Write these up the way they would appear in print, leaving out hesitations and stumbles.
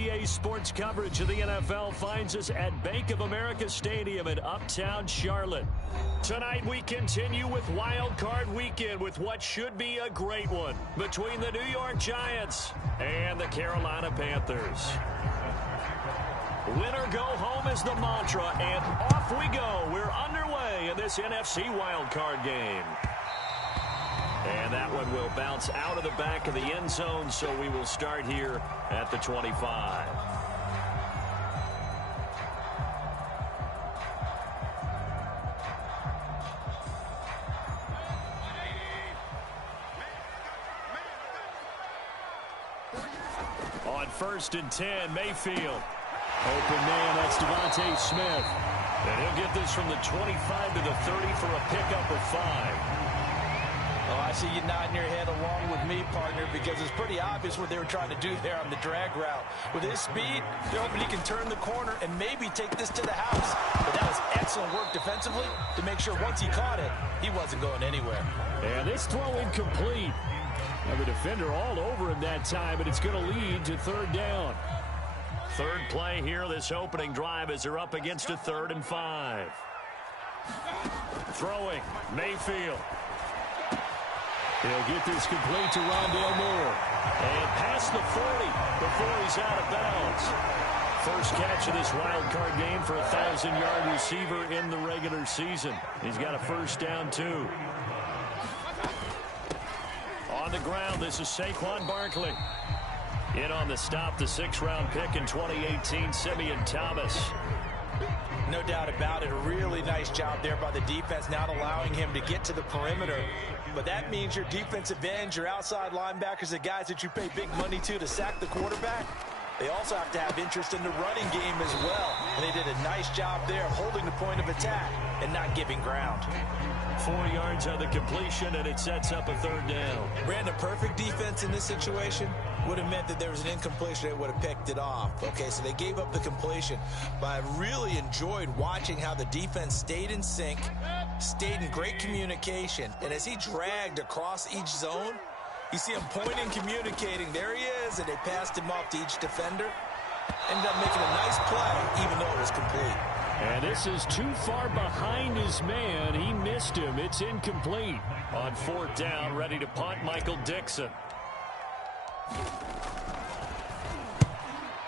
EA Sports coverage of the NFL finds us at Bank of America Stadium in Uptown Charlotte. Tonight we continue with Wild Card Weekend with what should be a great one between the New York Giants and the Carolina Panthers. Win or go home is the mantra, and off we go. We're underway in this NFC Wild Card game. And that one will bounce out of the back of the end zone, so we will start here at the 25. On 1st and 10, Mayfield. Open man, that's Devontae Smith. And he'll get this from the 25 to the 30 for a pickup of 5. Oh, I see you nodding your head along with me, partner, because it's pretty obvious what they were trying to do there on the drag route. With his speed, they're hoping he can turn the corner and maybe take this to the house. But that was excellent work defensively to make sure once he caught it, he wasn't going anywhere. And this throw incomplete. Now the defender all over him that time, and it's going to lead to 3rd down. Third play here, this opening drive, as they're up against a 3rd and 5. Throwing, Mayfield. He'll get this complete to Rondale Moore. And past the 40 before he's out of bounds. First catch of this wild card game for a 1,000-yard receiver in the regular season. He's got a first down, too. On the ground, this is Saquon Barkley. In on the stop, the 6th-round pick in 2018, Simeon Thomas. No doubt about it. A really nice job there by the defense, not allowing him to get to the perimeter. But that means your defensive ends, your outside linebackers, the guys that you pay big money to sack the quarterback, they also have to have interest in the running game as well. And they did a nice job there of holding the point of attack and not giving ground. 4 yards on the completion, and it sets up a 3rd down. Brandon, perfect defense in this situation would have meant that there was an incompletion. They would have picked it off. Okay, so they gave up the completion. But I really enjoyed watching how the defense stayed in sync, stayed in great communication. And as he dragged across each zone, you see him pointing, communicating. There he is, and they passed him off to each defender. Ended up making a nice play, even though it was complete. And this is too far behind his man. He missed him. It's incomplete. On 4th down, ready to punt, Michael Dixon.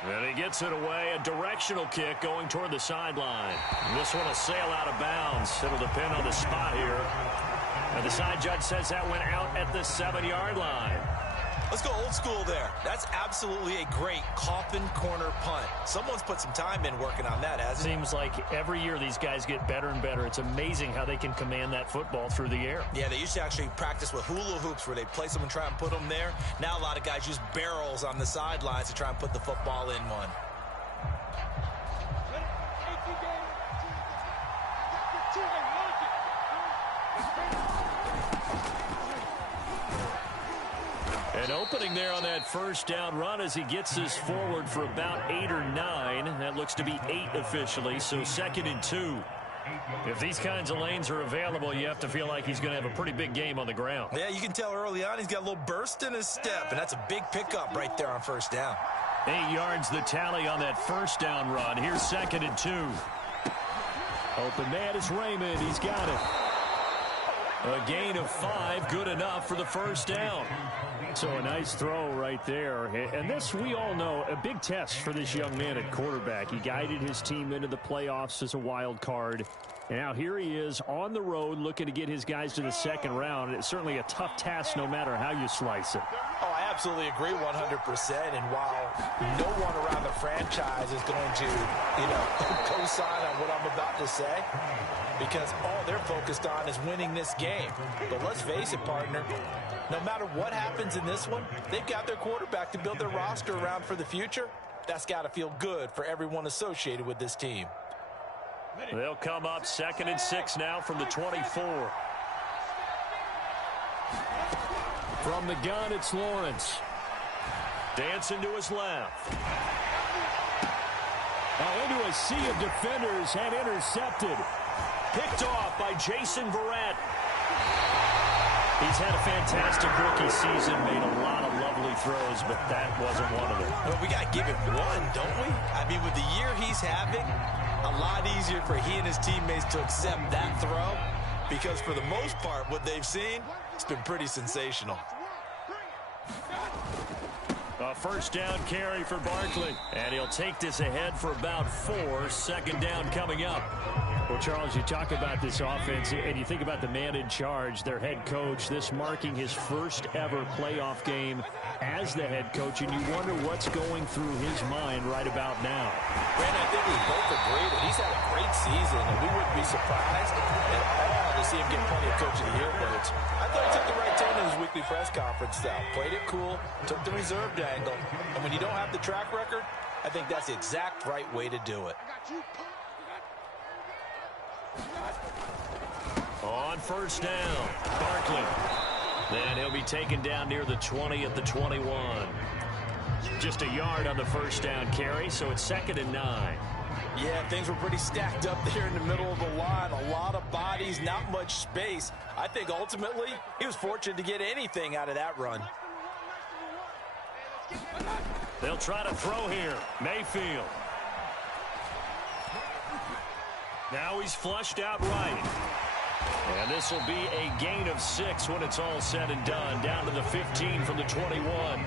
And he gets it away. A directional kick going toward the sideline. This one will sail out of bounds. It'll depend on the spot here. And the side judge says that went out at the 7-yard line. Let's go old school there. That's absolutely a great coffin corner punt. Someone's put some time in working on that, hasn't it? Seems like every year these guys get better and better. It's amazing how they can command that football through the air. Yeah, they used to actually practice with hula hoops where they place them and try and put them there. Now a lot of guys use barrels on the sidelines to try and put the football in one. An opening there on that 1st down run as he gets this forward for about 8 or 9. That looks to be 8 officially, so 2nd and 2. If these kinds of lanes are available, you have to feel like he's going to have a pretty big game on the ground. Yeah, you can tell early on he's got a little burst in his step, and that's a big pickup right there on 1st down. 8 yards the tally on that 1st down run. Here's 2nd and 2. Open man is Raymond. He's got it. A gain of 5, good enough for the 1st down. So a nice throw right there. And this, we all know, a big test for this young man at quarterback. He guided his team into the playoffs as a wild card. And now here he is on the road looking to get his guys to the 2nd round. It's certainly a tough task no matter how you slice it. Oh, I absolutely agree 100%. And while no one around the franchise is going to, co-sign on what I'm about to say, because all they're focused on is winning this game. But let's face it, partner, no matter what happens in this one, they've got their quarterback to build their roster around for the future. That's got to feel good for everyone associated with this team. They'll come up 2nd and 6 now from the 24. From the gun, it's Lawrence. Dancing to his left. Into a sea of defenders and intercepted. Picked off by Jason Verrett. He's had a fantastic rookie season, made a lot of lovely throws, but that wasn't one of them. Well, we got to give him one, don't we? I mean, with the year he's having, a lot easier for he and his teammates to accept that throw because for the most part, what they've seen, it's been pretty sensational. A first down carry for Barkley. And he'll take this ahead for about 4. Second down coming up. Well, Charles, you talk about this offense, and you think about the man in charge, their head coach, this marking his first ever playoff game as the head coach, and you wonder what's going through his mind right about now. Brandon, I think we both agree that he's had a great season, and we wouldn't be surprised at all to see him get plenty of Coach of the Year votes. I thought he took the right tone in his weekly press conference, though. Played it cool, took the reserved angle, and when you don't have the track record, I think that's the exact right way to do it. On first down, Barkley. Then he'll be taken down near the 20 at the 21. Just a yard on the first down carry, so it's 2nd and 9. Yeah, things were pretty stacked up there in the middle of the line. A lot of bodies, not much space. I think ultimately he was fortunate to get anything out of that run. They'll try to throw here. Mayfield. Now he's flushed out right. And this will be a gain of 6 when it's all said and done. Down to the 15 from the 21.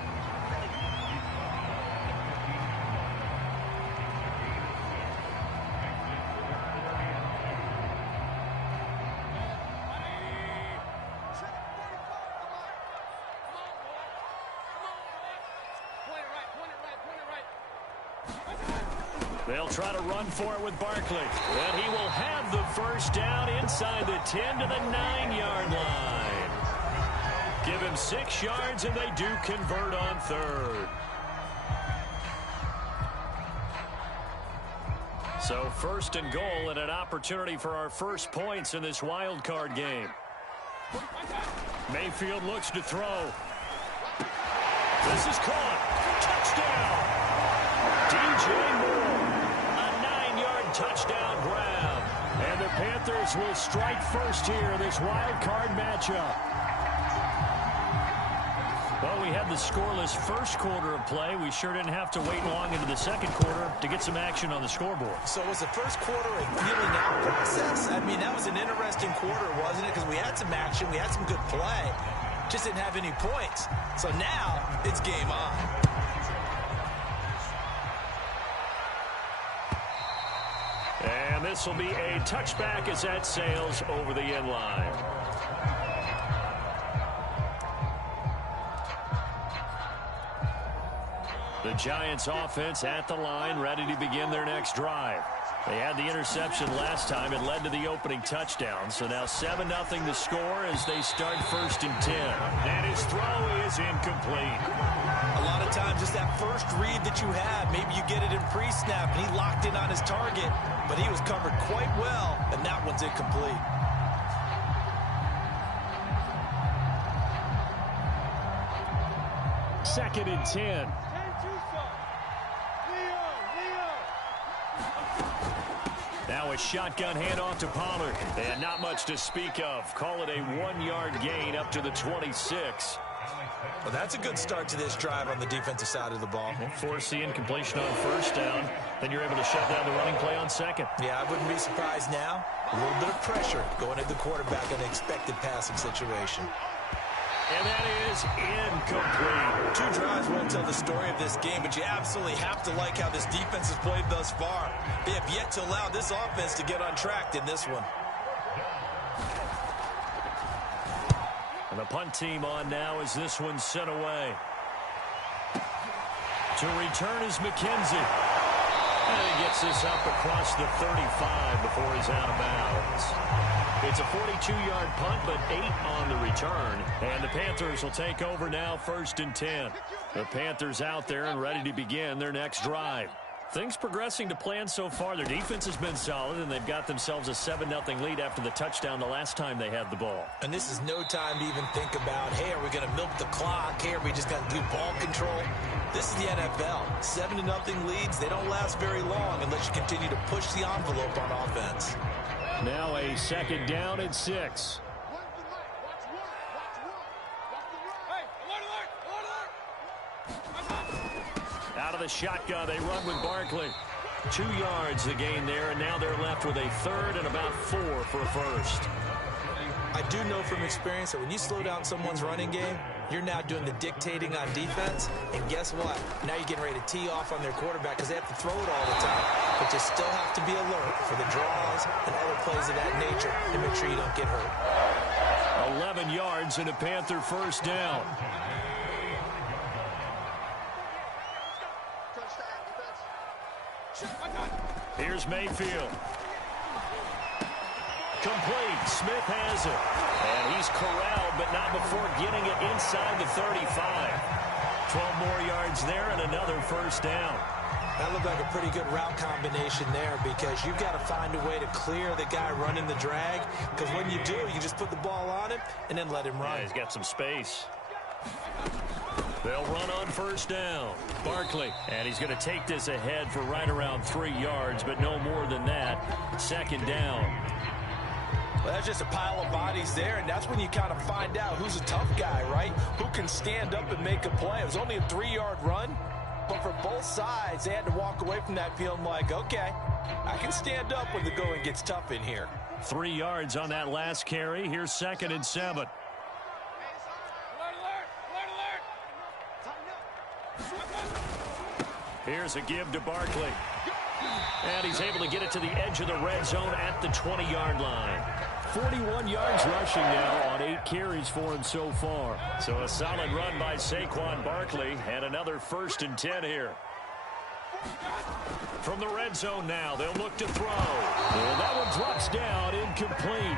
They'll try to run for it with Barkley. And he will have the first down inside the 10 to the 9-yard line. Give him 6 yards, and they do convert on 3rd. So 1st and goal and an opportunity for our first points in this wild card game. Mayfield looks to throw. This is caught. Touchdown. DJ Moore. Touchdown grab. And the Panthers will strike first here in this wild card matchup. Well, we had the scoreless first quarter of play. We sure didn't have to wait long into the second quarter to get some action on the scoreboard. So was the first quarter a feeling out process? I mean, that was an interesting quarter, wasn't it? Because we had some action, we had some good play. Just didn't have any points. So now it's game on. And this will be a touchback as that sails over the end line. The Giants offense at the line, ready to begin their next drive. They had the interception last time. It led to the opening touchdown. So now 7-0 the score as they start 1st and 10. And his throw is incomplete. A lot of times it's that first read that you have. Maybe you get it in pre-snap, and he locked in on his target, but he was covered quite well, and that one's incomplete. Second and 10. Now a shotgun handoff to Pollard. And not much to speak of. Call it a 1-yard gain up to the 26. Well, that's a good start to this drive on the defensive side of the ball. Force the incompletion on first down. Then you're able to shut down the running play on second. Yeah, I wouldn't be surprised now. A little bit of pressure going at the quarterback in an expected passing situation. And that is incomplete. 2 drives won't tell the story of this game, but you absolutely have to like how this defense has played thus far. They have yet to allow this offense to get untracked in this one. And the punt team on now as this one's sent away. To return is McKenzie. And he gets this up across the 35 before he's out of bounds. It's a 42-yard punt, but 8 on the return. And the Panthers will take over now 1st and 10. The Panthers out there and ready to begin their next drive. Things progressing to plan so far. Their defense has been solid, and they've got themselves a 7-0 lead after the touchdown the last time they had the ball. And this is no time to even think about, hey, are we going to milk the clock? Hey, are we just going to do ball control? This is the NFL. 7-0 leads, they don't last very long unless you continue to push the envelope on offense. Now a 2nd down and 6. Out of the shotgun, they run with Barkley. 2 yards the gain there, and now they're left with a third and about 4 for a first. I do know from experience that when you slow down someone's running game, you're now doing the dictating on defense, and guess what? Now you're getting ready to tee off on their quarterback because they have to throw it all the time. But you still have to be alert for the draws and other plays of that nature and make sure you don't get hurt. 11 yards and a Panther first down. Here's Mayfield. Complete. Smith has it. And he's corralled, but not before getting it inside the 35. 12 more yards there and another first down. That looked like a pretty good route combination there because you've got to find a way to clear the guy running the drag, because when you do, you just put the ball on him and then let him run. Yeah, he's got some space. They'll run on first down. Barkley, and he's going to take this ahead for right around 3 yards, but no more than that. Second down. Well, that's just a pile of bodies there, and that's when you kind of find out who's a tough guy, right? Who can stand up and make a play. It was only a 3-yard run, but for both sides, they had to walk away from that feeling like, okay, I can stand up when the going gets tough in here. 3 yards on that last carry. Here's 2nd and 7. Here's a give to Barkley. And he's able to get it to the edge of the red zone at the 20-yard line. 41 yards rushing now on 8 carries for him so far. So a solid run by Saquon Barkley and another 1st and 10 here. From the red zone now, they'll look to throw. And that one drops down, incomplete.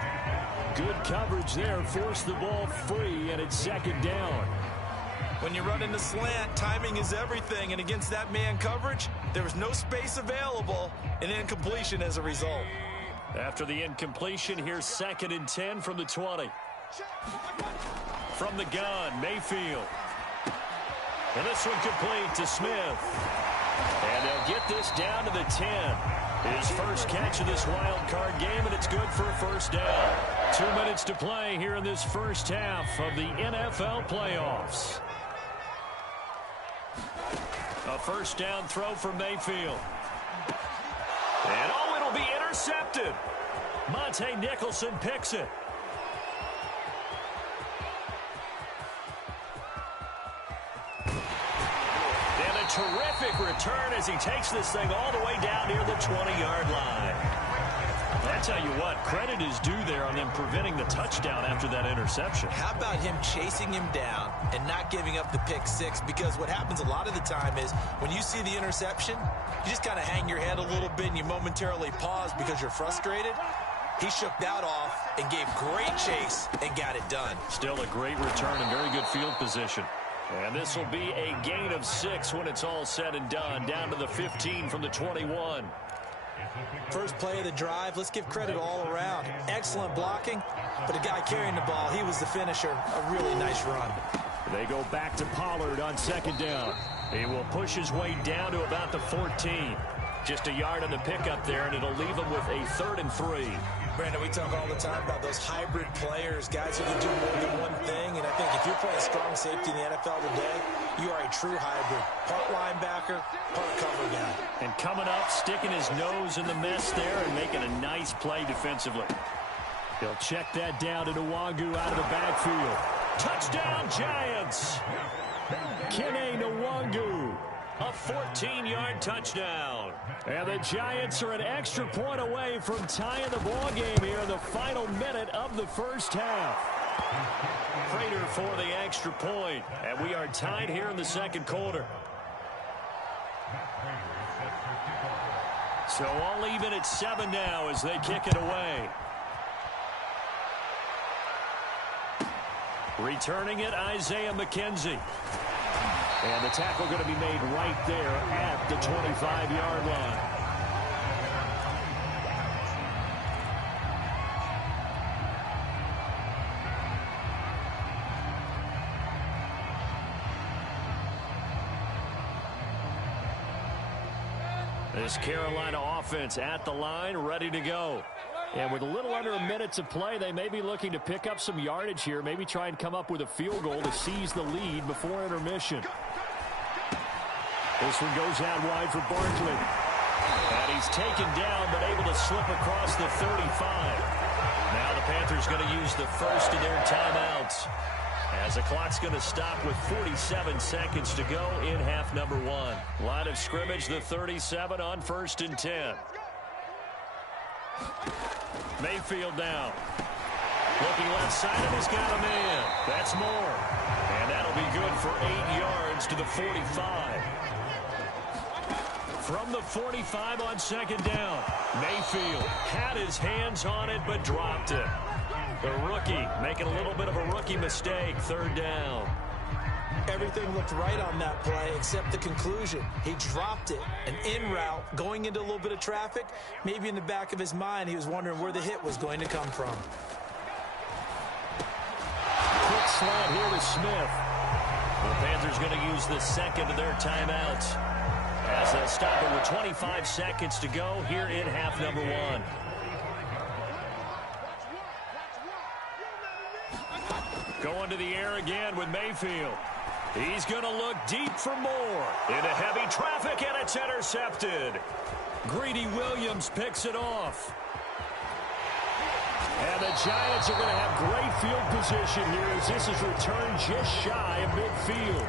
Good coverage there, forced the ball free, and it's 2nd down. When you run in the slant, timing is everything, and against that man coverage, there was no space available, and incompletion as a result. After the incompletion, here's 2nd and 10 from the 20. From the gun, Mayfield. And this one complete to Smith. And they'll get this down to the 10. His first catch of this wild card game, and it's good for a first down. 2 minutes to play here in this first half of the NFL playoffs. A first down throw from Mayfield. And oh, it'll be intercepted. Monte Nicholson picks it. And a terrific return as he takes this thing all the way down near the 20-yard line. I tell you what, credit is due there on them preventing the touchdown after that interception. How about him chasing him down and not giving up the pick six? Because what happens a lot of the time is when you see the interception, you just kind of hang your head a little bit and you momentarily pause because you're frustrated. He shook that off and gave great chase and got it done. Still a great return and very good field position. And this will be a gain of 6 when it's all said and done. Down to the 15 from the 21. First play of the drive, let's give credit all around. Excellent blocking, but the guy carrying the ball, he was the finisher. A really nice run. They go back to Pollard on 2nd down. He will push his way down to about the 14. Just a yard on the pickup there, and it'll leave him with a 3rd and 3. Brandon, we talk all the time about those hybrid players, guys who can do more than one thing. And I think if you're playing strong safety in the NFL today, you are a true hybrid. Part linebacker, part cover guy. And coming up, sticking his nose in the mess there and making a nice play defensively. He'll check that down to Nwangu out of the backfield. Touchdown, Giants! Kene Nwangu. A 14-yard touchdown. And the Giants are an extra point away from tying the ball game here in the final minute of the first half. Prater for the extra point. And we are tied here in the second quarter. So all even at 7 now as they kick it away. Returning it, Isaiah McKenzie. And the tackle going to be made right there at the 25-yard line. This Carolina offense at the line, ready to go. And with a little under a minute to play, they may be looking to pick up some yardage here, maybe try and come up with a field goal to seize the lead before intermission. This one goes out wide for Barkley. And he's taken down, but able to slip across the 35. Now the Panthers going to use the first of their timeouts, as the clock's going to stop with 47 seconds to go in half number 1. Line of scrimmage, the 37 on 1st and 10. Mayfield now. Looking left side, and he's got a man. That's more. And that'll be good for 8 yards to the 45. From the 45 on 2nd down, Mayfield had his hands on it but dropped it. The rookie making a little bit of a rookie mistake, 3rd down. Everything looked right on that play except the conclusion. He dropped it, an in route, going into a little bit of traffic. Maybe in the back of his mind, he was wondering where the hit was going to come from. Quick slant here to Smith. The Panthers going to use the second of their timeouts, as they'll stop it with 25 seconds to go here in half number 1. Going to the air again with Mayfield. He's going to look deep for more. Into heavy traffic, and it's intercepted. Greedy Williams picks it off. And the Giants are going to have great field position here, as this is returned just shy of midfield.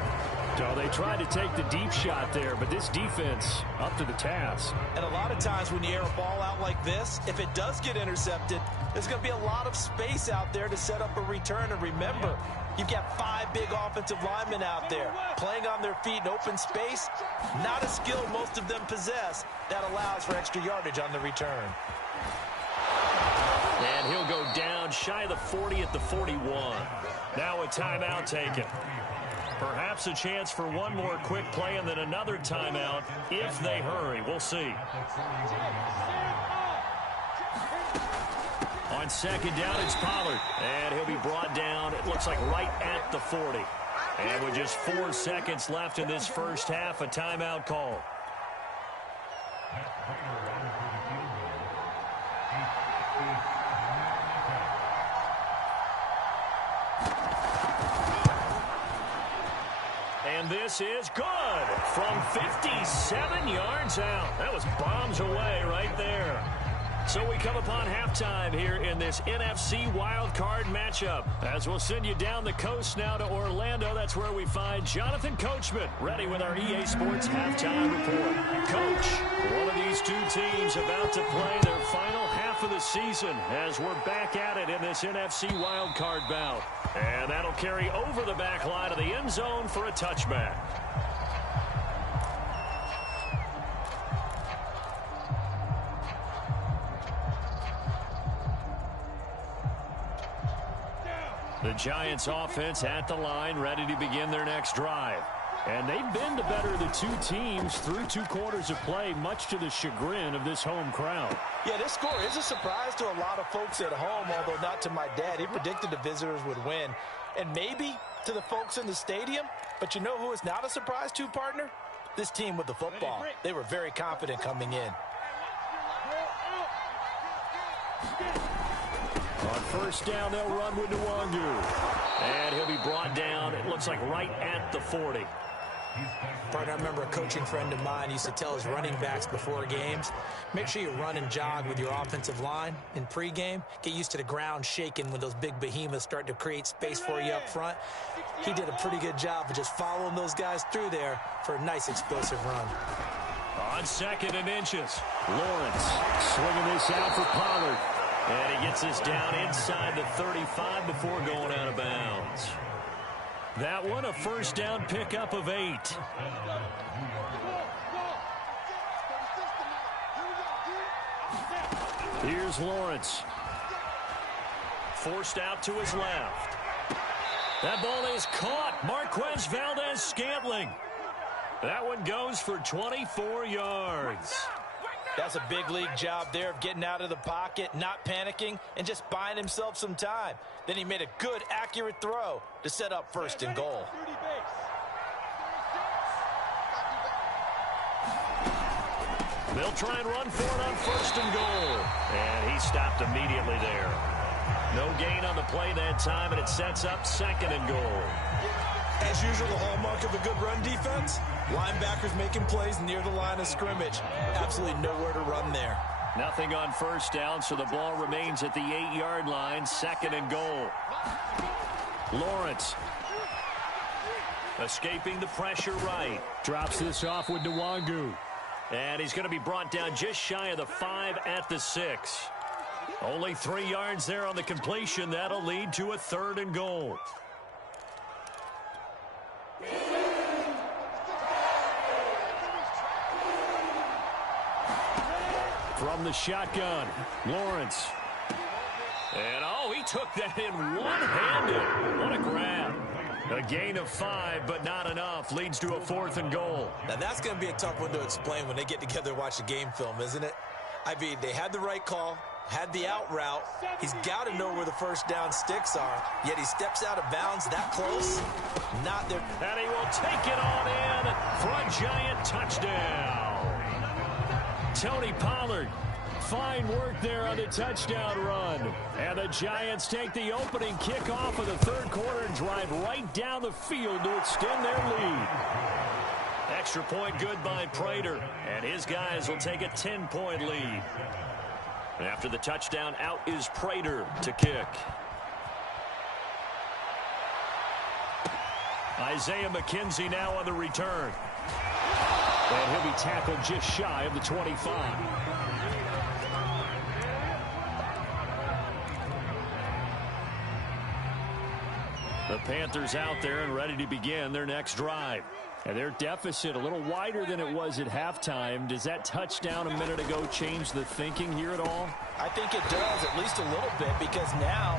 So they tried to take the deep shot there, but this defense up to the task. And a lot of times when you air a ball out like this, if it does get intercepted, there's going to be a lot of space out there to set up a return. And remember, you've got 5 big offensive linemen out there playing on their feet in open space. Not a skill most of them possess that allows for extra yardage on the return. And he'll go down shy of the 40 at the 41. Now a timeout taken. Perhaps a chance for one more quick play and then another timeout if they hurry. We'll see. On 2nd down, it's Pollard. And he'll be brought down, it looks like right at the 40. And with just 4 seconds left in this first half, a timeout call. And this is good from 57 yards out. That was bombs away right there. So we come upon halftime here in this NFC wildcard matchup, as we'll send you down the coast now to Orlando. That's where we find Jonathan Coachman ready with our EA Sports halftime report. Coach, one of these two teams about to play their final half of the season as we're back at it in this NFC wildcard bout. And that'll carry over the back line of the end zone for a touchback. The Giants offense at the line, ready to begin their next drive. And they've been the better of the two teams through 2 quarters of play, much to the chagrin of this home crowd. Yeah, this score is a surprise to a lot of folks at home, although not to my dad. He predicted the visitors would win. And maybe to the folks in the stadium. But you know who is not a surprise to, partner? This team with the football. They were very confident coming in. On 1st down, they'll run with Nwangu. And he'll be brought down, it looks like right at the 40. Partner, I remember a coaching friend of mine used to tell his running backs before games, make sure you run and jog with your offensive line in pregame. Get used to the ground shaking when those big behemoths start to create space for you up front. He did a pretty good job of just following those guys through there for a nice explosive run. On 2nd and inches, Lawrence swinging this out for Pollard. And he gets this down inside the 35 before going out of bounds. That one, a 1st down pickup of 8. Here's Lawrence. Forced out to his left. That ball is caught. Marquez Valdez-Scantling. That one goes for 24 yards. That's a big league job there of getting out of the pocket, not panicking, and just buying himself some time. Then he made a good, accurate throw to set up 1st and goal. They'll try and run for it on 1st and goal. And he stopped immediately there. No gain on the play that time, and it sets up 2nd and goal. As usual, the hallmark of a good run defense, linebackers making plays near the line of scrimmage. Absolutely nowhere to run there. Nothing on first down, so the ball remains at the 8-yard line, 2nd and goal. Lawrence escaping the pressure right. Drops this off with Nwangu. And he's going to be brought down just shy of the 5 at the 6. Only 3 yards there on the completion. That'll lead to a 3rd and goal. From the shotgun, Lawrence. And, oh, he took that in one-handed. What a grab. A gain of 5, but not enough. Leads to a 4th and goal. Now, that's going to be a tough one to explain when they get together and watch the game film, isn't it? I mean, they had the right call, had the out route. He's got to know where the first down sticks are, yet he steps out of bounds that close. Not there. And he will take it on in for a giant touchdown. Tony Pollard. Fine work there on the touchdown run. And the Giants take the opening kickoff of the 3rd quarter and drive right down the field to extend their lead. Extra point good by Prater. And his guys will take a 10-point lead. After the touchdown, out is Prater to kick. Isaiah McKenzie now on the return. And he'll be tackled just shy of the 25. The Panthers out there and ready to begin their next drive. And their deficit a little wider than it was at halftime. Does that touchdown a minute ago change the thinking here at all? I think it does, at least a little bit, because now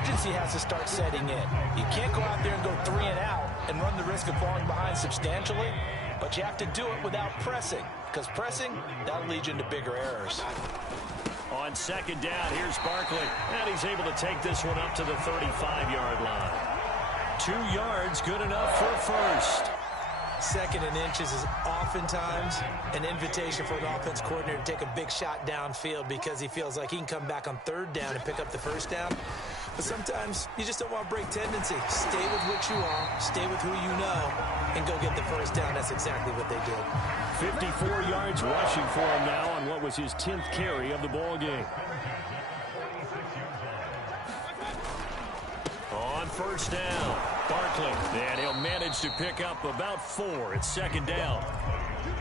urgency has to start setting in. You can't go out there and go 3 and out and run the risk of falling behind substantially, but you have to do it without pressing, because pressing, that'll lead you into bigger errors. On 2nd down, here's Barkley. And he's able to take this one up to the 35-yard line. 2 yards, good enough for a first. 2nd and inches is oftentimes an invitation for an offense coordinator to take a big shot downfield because he feels like he can come back on 3rd down and pick up the first down. But sometimes you just don't want to break tendency. Stay with what you are, stay with who you know, and go get the first down. That's exactly what they did. 54 yards rushing for him now on what was his 10th carry of the ball game. On first down, Barkley, and he'll manage to pick up about 4 at 2nd down.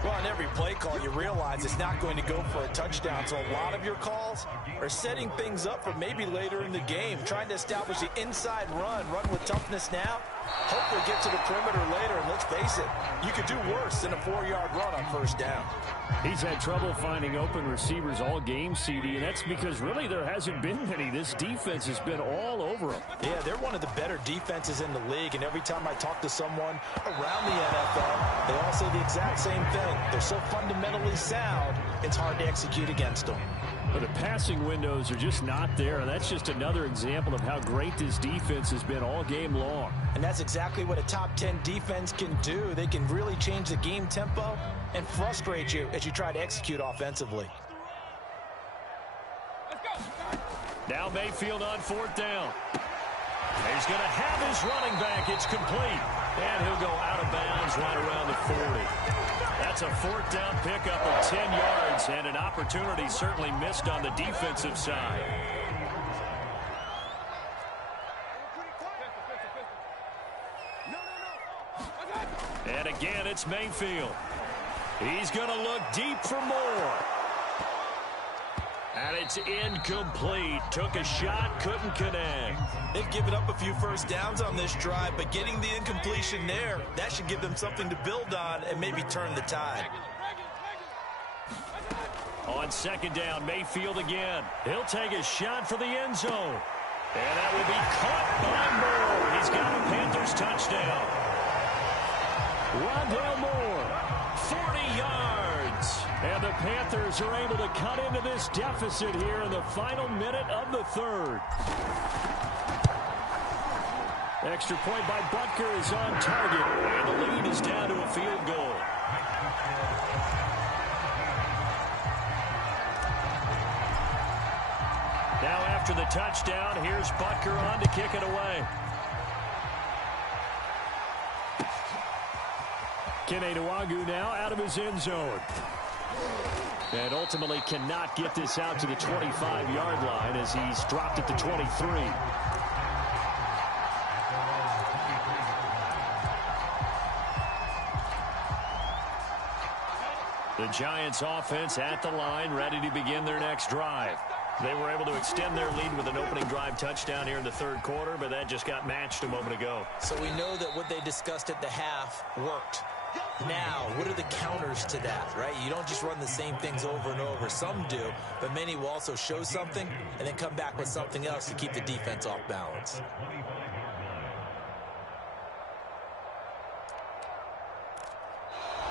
Well, on every play call, you realize it's not going to go for a touchdown, so a lot of your calls are setting things up for maybe later in the game, trying to establish the inside run with toughness now, hopefully get to the perimeter later, and let's face it, you could do worse than a 4-yard run on first down. He's had trouble finding open receivers all game, CD, and that's because really there hasn't been many. This defense has been all over them. Yeah, they're one of the better defenses in the league, and every time I talk to someone around the NFL, they all say the exact same thing. They're so fundamentally sound, it's hard to execute against them. But the passing windows are just not there, and that's just another example of how great this defense has been all game long. And that's exactly what a top 10 defense can do. They can really change the game tempo and frustrate you as you try to execute offensively. Now Mayfield on 4th down. He's going to have his running back. It's complete. And he'll go out of bounds right around the 40. That's a 4th down pickup of 10 yards and an opportunity certainly missed on the defensive side. And again, it's Mayfield. He's going to look deep for more. And it's incomplete. Took a shot, couldn't connect. They've given up a few first downs on this drive, but getting the incompletion there, that should give them something to build on and maybe turn the tide. On 2nd down, Mayfield again. He'll take a shot for the end zone. And that will be caught by Moore. He's got a Panthers touchdown. Rondale Moore, 40 yards. And the Panthers are able to cut into this deficit here in the final minute of the 3rd. Extra point by Butker is on target. And the lead is down to a field goal. Now after the touchdown, here's Butker on to kick it away. Keneduagu now out of his end zone. And ultimately cannot get this out to the 25-yard line as he's dropped it to 23. The Giants offense at the line, ready to begin their next drive. They were able to extend their lead with an opening drive touchdown here in the third quarter, but that just got matched a moment ago. So we know that what they discussed at the half worked. Now, what are the counters to that, right? You don't just run the same things over and over. Some do, but many will also show something and then come back with something else to keep the defense off balance.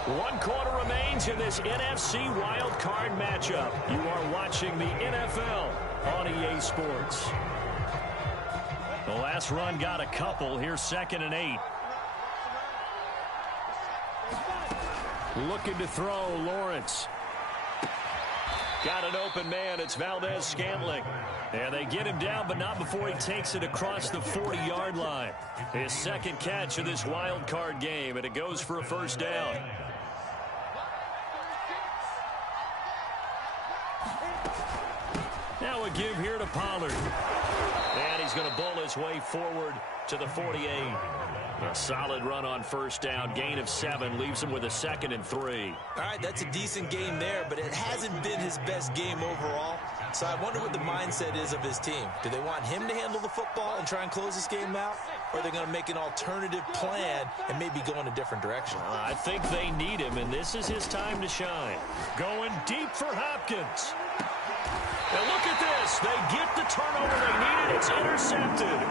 One quarter remains in this NFC wild card matchup. You are watching the NFL on EA Sports. The last run got a couple. Here's 2nd and 8. Looking to throw, Lawrence. Got an open man. It's Valdez-Scantling. And they get him down, but not before he takes it across the 40-yard line. His second catch of this wild card game, and it goes for a first down. Now a give here to Pollard. And he's going to bowl his way forward to the 48. A solid run on first down. Gain of 7 leaves him with a 2nd and 3. All right, that's a decent game there, but it hasn't been his best game overall. So I wonder what the mindset is of his team. Do they want him to handle the football and try and close this game out? Or are they going to make an alternative plan and maybe go in a different direction? I think they need him, and this is his time to shine. Going deep for Hopkins. And look at this. They get the turnover they needed. It's intercepted.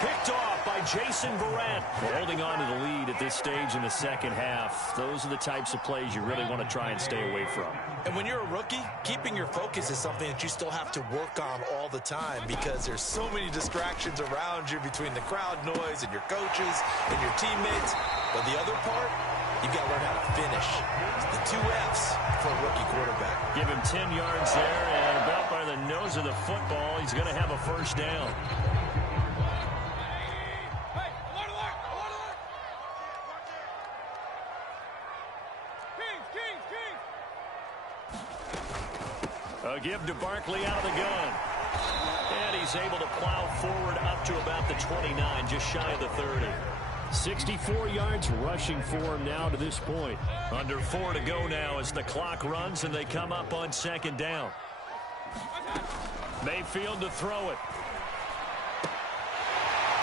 Picked off by Jason Verrett. Holding on to the lead at this stage in the second half. Those are the types of plays you really want to try and stay away from. And when you're a rookie, keeping your focus is something that you still have to work on all the time because there's so many distractions around you between the crowd noise and your coaches and your teammates. But the other part, you've got to learn how to finish. It's the 2 F's for a rookie quarterback. Give him 10 yards there, and about by the nose of the football, he's going to have a first down. A give to Barkley out of the gun. And he's able to plow forward up to about the 29, just shy of the 30. 64 yards rushing for him now to this point. Under 4 to go now as the clock runs and they come up on 2nd down. Mayfield to throw it.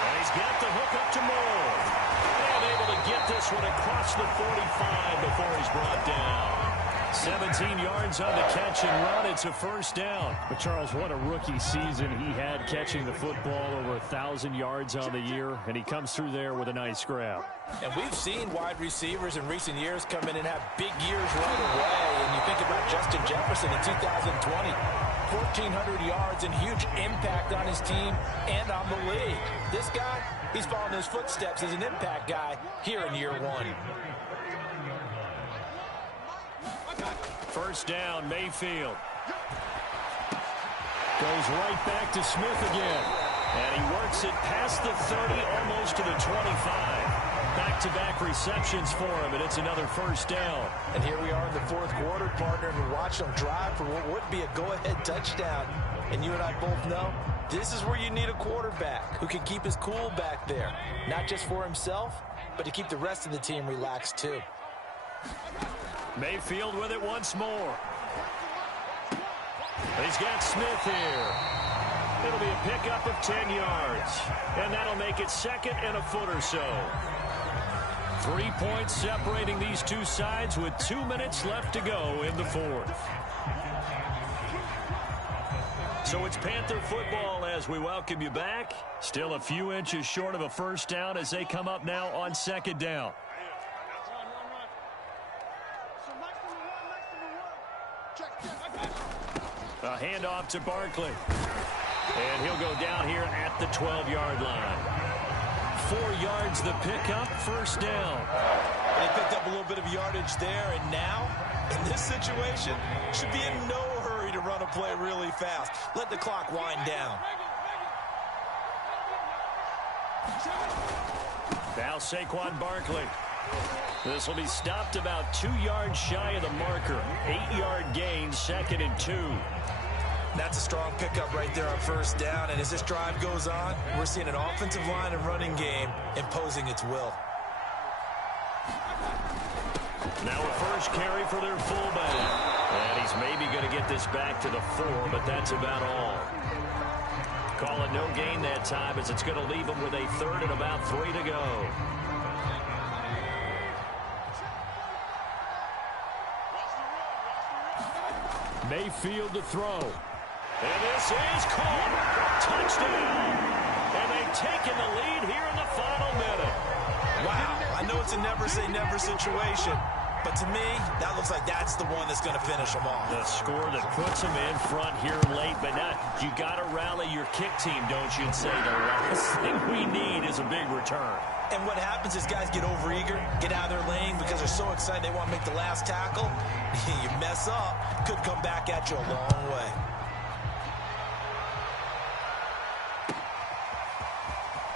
And he's got the hook up to Moore. And able to get this one across the 45 before he's brought down. 17 yards on the catch and run. It's a first down. But Charles, what a rookie season he had catching the football, over 1,000 yards on the year, and he comes through there with a nice grab. And we've seen wide receivers in recent years come in and have big years right away. And you think about Justin Jefferson in 2020, 1,400 yards and huge impact on his team and on the league. This guy, he's following his footsteps as an impact guy here in year 1. First down, Mayfield. Goes right back to Smith again. And he works it past the 30, almost to the 25. Back-to-back receptions for him, and it's another first down. And here we are in the 4th quarter, partner, and we're watching them drive for what would be a go-ahead touchdown. And you and I both know this is where you need a quarterback who can keep his cool back there. Not just for himself, but to keep the rest of the team relaxed too. Mayfield with it once more. He's got Smith here. It'll be a pickup of 10 yards. And that'll make it 2nd and a foot or so. 3 points separating these two sides with 2 minutes left to go in the 4th. So it's Panther football as we welcome you back. Still a few inches short of a first down as they come up now on 2nd down. A handoff to Barkley. And he'll go down here at the 12-yard line. 4 yards the pickup, first down. They picked up a little bit of yardage there, and now, in this situation, should be in no hurry to run a play really fast. Let the clock wind down. Now Saquon Barkley. This will be stopped about 2 yards shy of the marker. 8-yard gain, 2nd and 2. That's a strong pickup right there on first down. And as this drive goes on, we're seeing an offensive line and running game imposing its will. Now a first carry for their fullback. And he's maybe going to get this back to the 4, but that's about all. Call it no gain that time as it's going to leave him with a 3rd and about 3 to go. Mayfield to throw. And this is caught. Touchdown. And they've taken the lead here in the final minute. Wow. I know it's a never-say-never situation, but to me, that looks like that's the one that's going to finish them off. The score that puts them in front here late, but now you got to rally your kick team, don't you, and say the last thing we need is a big return. And what happens is guys get overeager, get out of their lane because they're so excited they want to make the last tackle. You mess up, could come back at you a long way.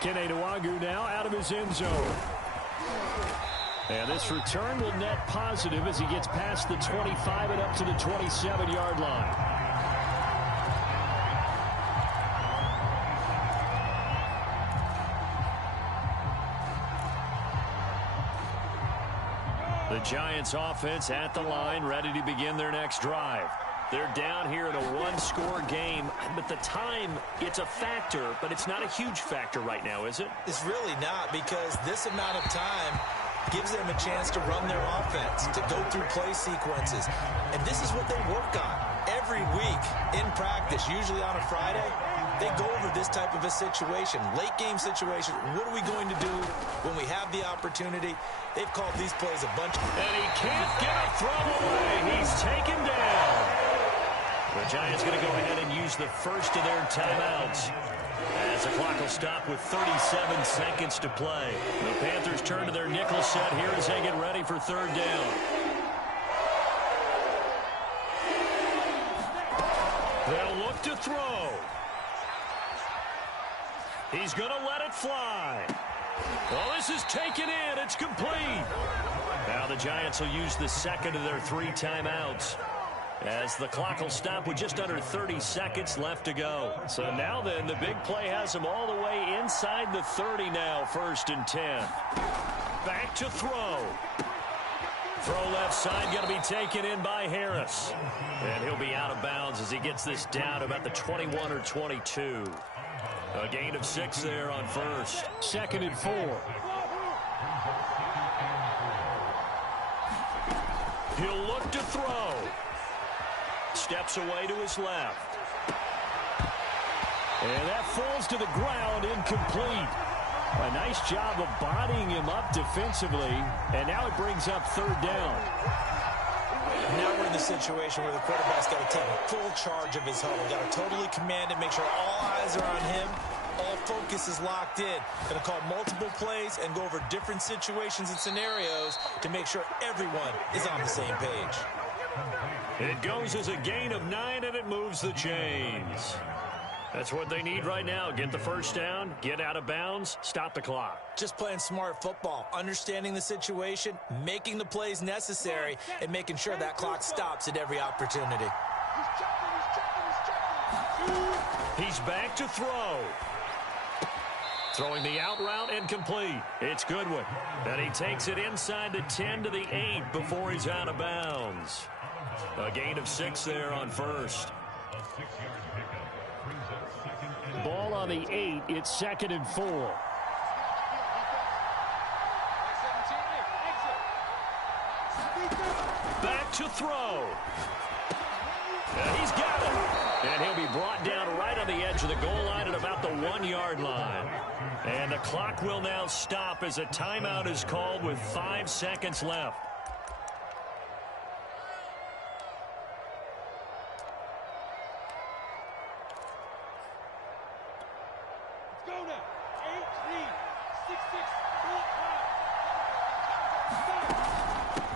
Keneduagu now out of his end zone. And this return will net positive as he gets past the 25 and up to the 27-yard line. The Giants offense at the line, ready to begin their next drive. They're down here in a one-score game, but the time, it's a factor, but it's not a huge factor right now, is it? It's really not, because this amount of time gives them a chance to run their offense, to go through play sequences. And this is what they work on every week in practice, usually on a Friday. They go over this type of a situation, late game situation. What are we going to do when we have the opportunity? They've called these plays a bunch. And he can't get a throw away. He's taken down. The Giants going to go ahead and use the first of their timeouts, as the clock will stop with 37 seconds to play. The Panthers turn to their nickel set here as they get ready for 3rd down. They'll look to throw. He's going to let it fly. Well, this is taken in. It's complete. Now the Giants will use the second of their 3 timeouts, as the clock will stop with just under 30 seconds left to go. So now then, the big play has them all the way inside the 30 now, 1st and 10. Back to throw. Throw left side, going to be taken in by Harris. And he'll be out of bounds as he gets this down about the 21 or 22. A gain of 6 there on 1st. 2nd and 4. He'll look to throw. Steps away to his left. And that falls to the ground, incomplete. A nice job of bodying him up defensively, and now it brings up 3rd down. Now we're in the situation where the quarterback's got to take full charge of his huddle. Got to totally command it, make sure all eyes are on him. All focus is locked in. Going to call multiple plays and go over different situations and scenarios to make sure everyone is on the same page. It goes as a gain of 9, and it moves the chains. That's what they need right now. Get the first down, get out of bounds, stop the clock. Just playing smart football, understanding the situation, making the plays necessary, and making sure that clock stops at every opportunity. He's back to throw. Throwing the out route and complete. It's Goodwin. And he takes it inside the 10 to the 8 before he's out of bounds. A gain of 6 there on 1st. Ball on the 8. It's 2nd and 4. Back to throw. And he's got it. And he'll be brought down right on the edge of the goal line at about the 1-yard line. And the clock will now stop as a timeout is called with 5 seconds left.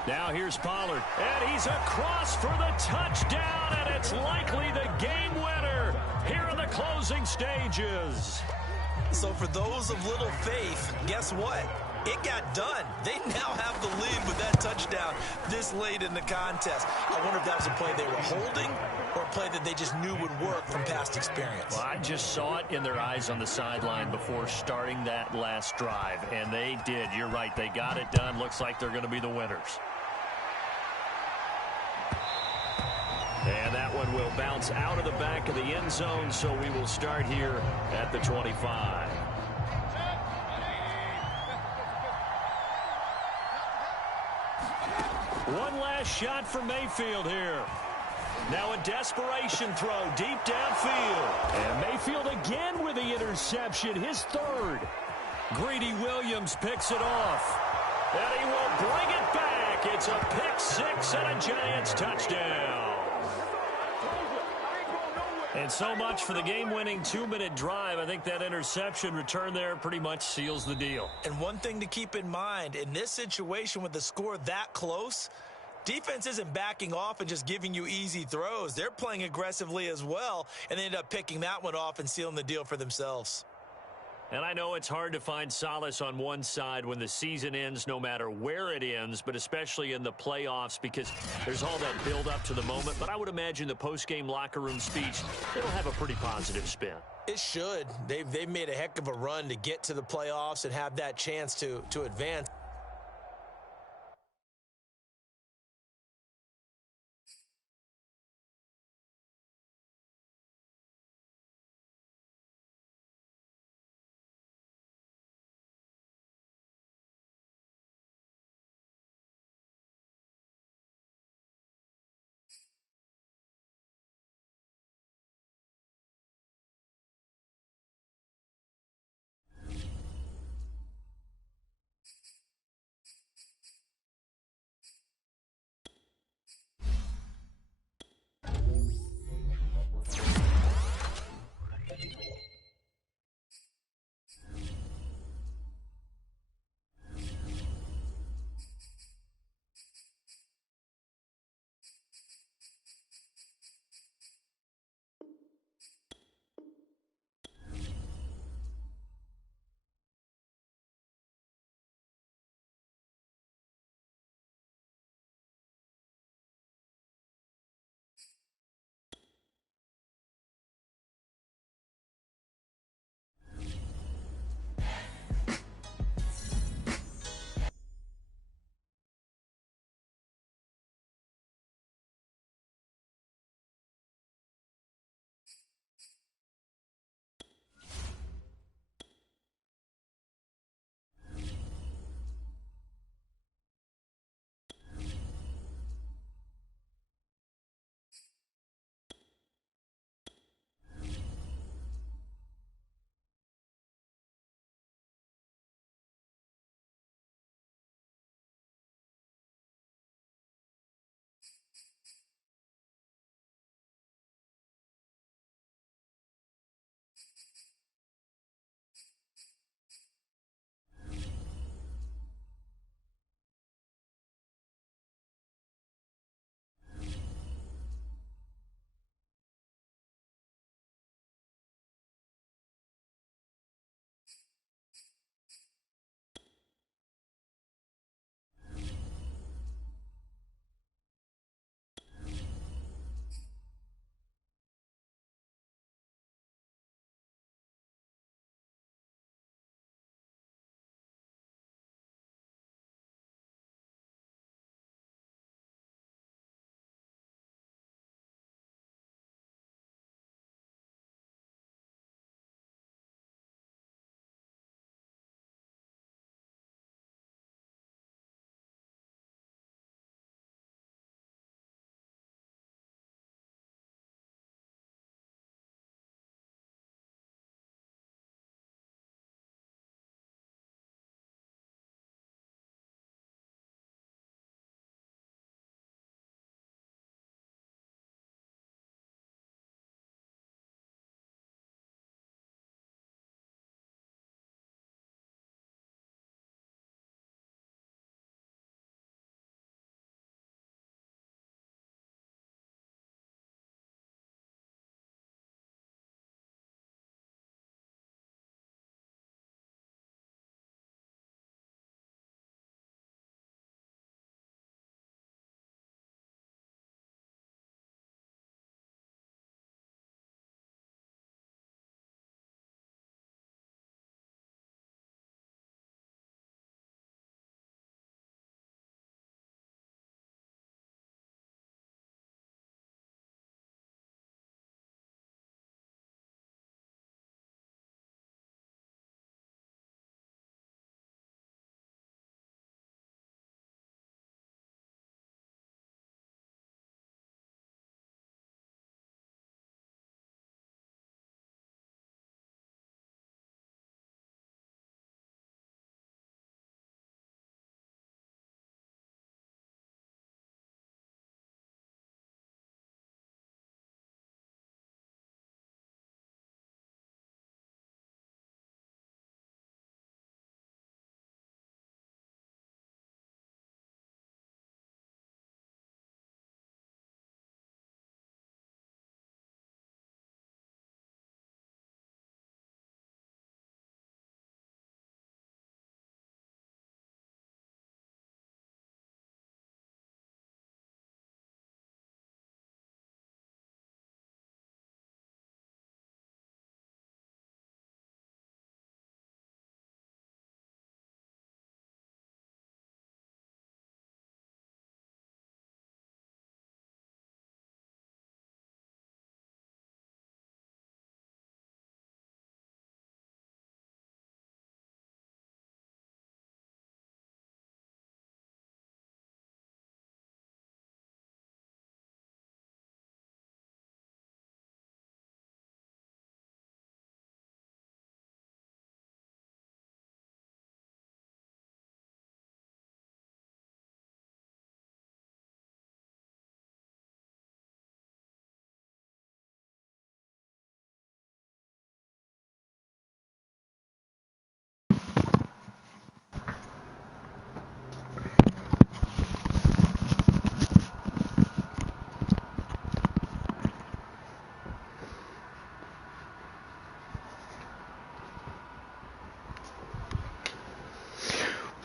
Now here's Pollard, and he's across for the touchdown, and it's likely the game winner here in the closing stages. So for those of little faith, guess what? It got done. They now have the lead with that touchdown this late in the contest. I wonder if that was a play they were holding or a play that they just knew would work from past experience. Well, I just saw it in their eyes on the sideline before starting that last drive, and they did. You're right. They got it done. Looks like they're going to be the winners. And that one will bounce out of the back of the end zone, so we will start here at the 25. One last shot for Mayfield here. Now a desperation throw deep downfield. And Mayfield again with the interception, his third. Greedy Williams picks it off. And he will bring it back. It's a pick six and a Giants touchdown. And so much for the game-winning 2-minute drive. I think that interception return there pretty much seals the deal. And one thing to keep in mind, in this situation with the score that close, defense isn't backing off and just giving you easy throws. They're playing aggressively as well, and they end up picking that one off and sealing the deal for themselves. And I know it's hard to find solace on one side when the season ends, no matter where it ends, but especially in the playoffs because there's all that build up to the moment. But I would imagine the post-game locker room speech, it'll have a pretty positive spin. It should. They've made a heck of a run to get to the playoffs and have that chance to advance.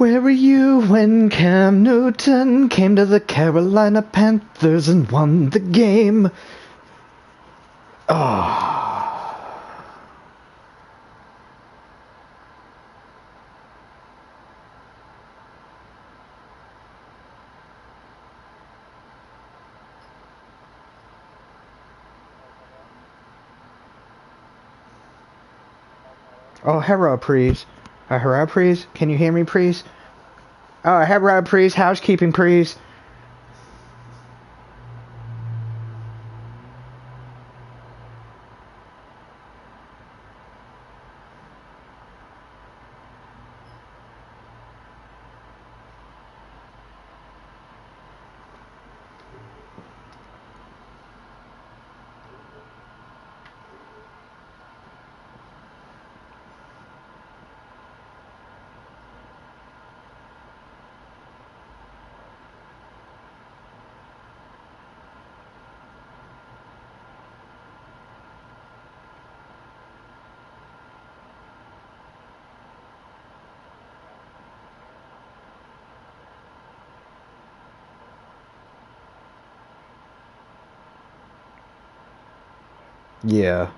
Where were you when Cam Newton came to the Carolina Panthers and won the game? Oh. Oh, hello, please. Hello, please. Can you hear me, please? Oh, hello, please. Housekeeping, please. Yeah.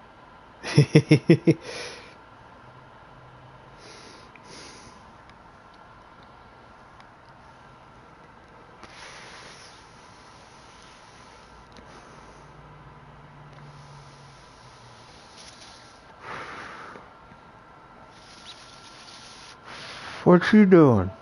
What you doing?